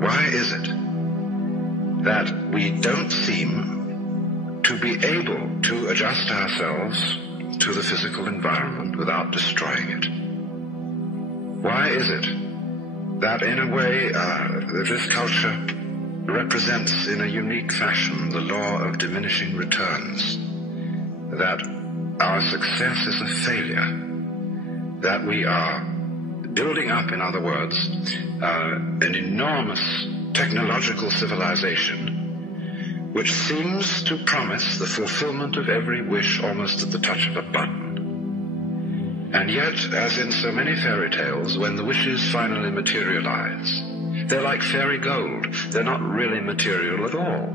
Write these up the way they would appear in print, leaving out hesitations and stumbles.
why is it that we don't seem to be able to adjust ourselves to the physical environment without destroying it? Why is it that in a way this culture represents in a unique fashion the law of diminishing returns, that our success is a failure, that we are building up, in other words, an enormous technological civilization which seems to promise the fulfillment of every wish almost at the touch of a button. And yet, as in so many fairy tales, when the wishes finally materialize, they're like fairy gold. They're not really material at all.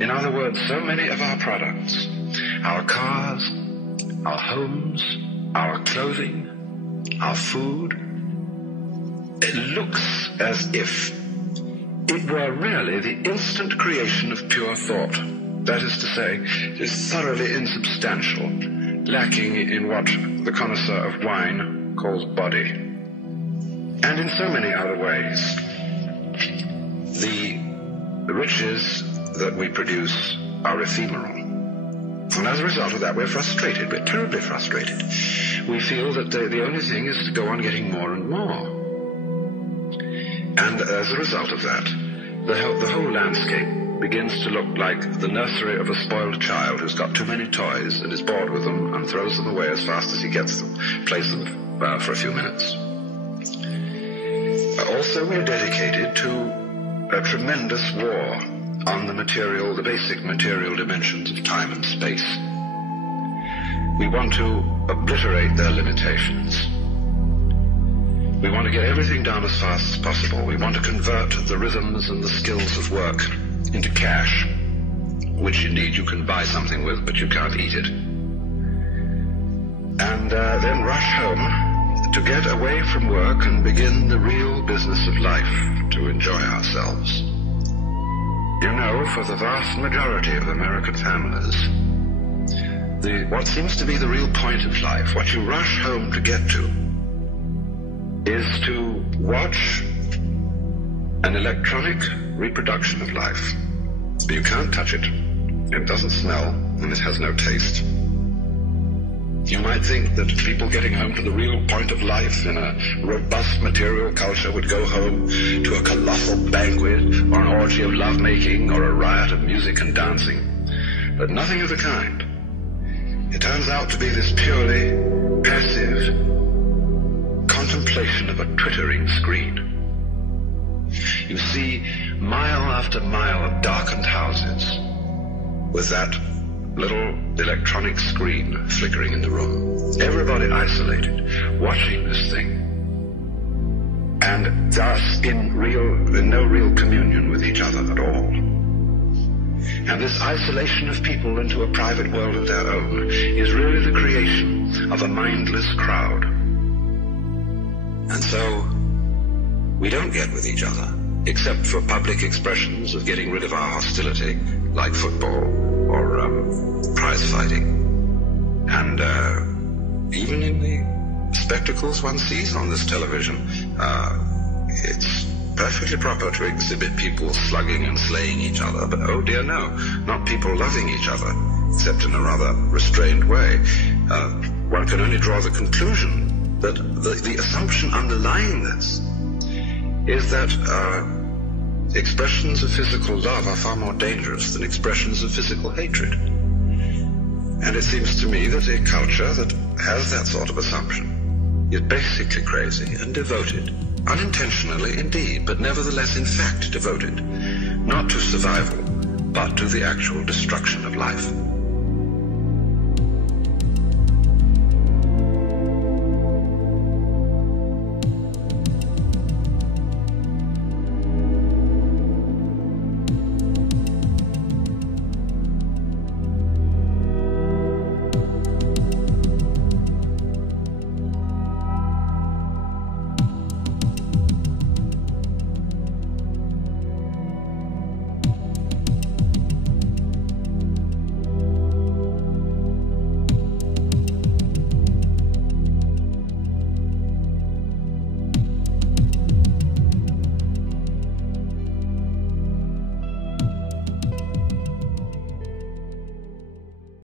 In other words, so many of our products, our cars, our homes, our clothing, our food, it looks as if it were really the instant creation of pure thought. That is to say, it is thoroughly insubstantial, lacking in what the connoisseur of wine calls body. And in so many other ways, the riches that we produce are ephemeral. And as a result of that, we're frustrated. We're terribly frustrated. We feel that the only thing is to go on getting more and more. And as a result of that, the whole landscape begins to look like the nursery of a spoiled child who's got too many toys and is bored with them and throws them away as fast as he gets them, plays them for a few minutes. Also, we're dedicated to a tremendous war on the basic material dimensions of time and space. We want to obliterate their limitations. We want to get everything done as fast as possible. We want to convert the rhythms and the skills of work into cash, which indeed you can buy something with, but you can't eat it. And then rush home to get away from work and begin the real business of life, to enjoy ourselves. You know, for the vast majority of American families, what seems to be the real point of life, what you rush home to get to, is to watch an electronic reproduction of life. You can't touch it. It doesn't smell, and it has no taste. You might think that people getting home to the real point of life in a robust material culture would go home to a colossal banquet or an orgy of lovemaking or a riot of music and dancing. But nothing of the kind. It turns out to be this purely passive contemplation of a twittering screen. You see mile after mile of darkened houses with that little electronic screen flickering in the room. Everybody isolated, watching this thing, and thus in no real communion with each other at all. And this isolation of people into a private world of their own is really the creation of a mindless crowd. And so we don't get with each other, except for public expressions of getting rid of our hostility, like football or prize fighting. And even in the spectacles one sees on this television, it's perfectly proper to exhibit people slugging and slaying each other, but oh dear no, not people loving each other, except in a rather restrained way. One can only draw the conclusion that the assumption underlying this is that expressions of physical love are far more dangerous than expressions of physical hatred. And it seems to me that a culture that has that sort of assumption is basically crazy and devoted, unintentionally indeed, but nevertheless in fact devoted, not to survival, but to the actual destruction of life.